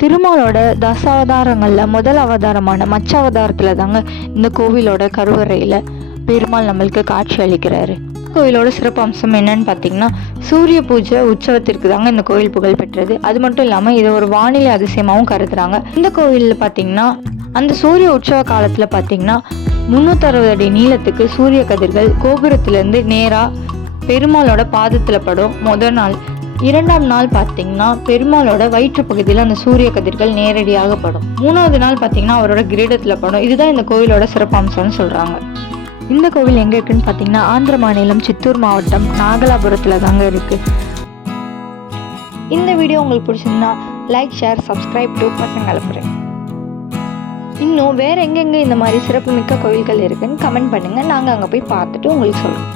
திருமாலோட தசாவதாரங்களில் முதல் அவதாரமான மச்ச அவதாரத்தில் தாங்க இந்த கோவிலோட கருவறையில் பெருமாள் நம்மளுக்கு காட்சி அளிக்கிறாரு. கோவிலோட சிறப்பு அம்சம் என்னன்னு பார்த்தீங்கன்னா சூரிய பூஜை உற்சவத்திற்கு தாங்க இந்த கோவில் புகழ் பெற்றது. அது மட்டும் இல்லாமல் இதை ஒரு வானிலை அதிசயமாகவும் கருதுறாங்க. இந்த கோவிலில் பார்த்தீங்கன்னா அந்த சூரிய உற்சவ காலத்தில் பார்த்தீங்கன்னா முந்நூற்றறுபது அடி நீளத்துக்கு சூரிய கதிர்கள் கோபுரத்திலேருந்து நேராக பெருமாளோட பாதத்தில் படும். முதல் நாள் இரண்டாம் நாள் பார்த்தீங்கன்னா பெருமாளோட வயிற்று பகுதியில் அந்த சூரிய கதிர்கள் நேரடியாக படும் மூணாவது நாள் பார்த்தீங்கன்னா அவரோட கிரீடத்தில் படும். இதுதான் இந்த கோவிலோட சிறப்பம்சம்னு சொல்கிறாங்க இந்த கோவில் எங்கே இருக்குன்னு பார்த்தீங்கன்னா ஆந்திர மாநிலம் சித்தூர் மாவட்டம் நாகலாபுரத்தில் தாங்க இருக்குது இந்த வீடியோ உங்களுக்கு பிடிச்சிருந்தா லைக் ஷேர் சப்ஸ்கிரைப் டு பசங்க அனுப்புகிறேன் இன்னும் வேறு எங்கெங்கே இந்த மாதிரி சிறப்புமிக்க கோவில்கள் இருக்குன்னு கமெண்ட் பண்ணுங்கள் நாங்கள் அங்கே போய் பார்த்துட்டு உங்களுக்கு சொல்கிறோம்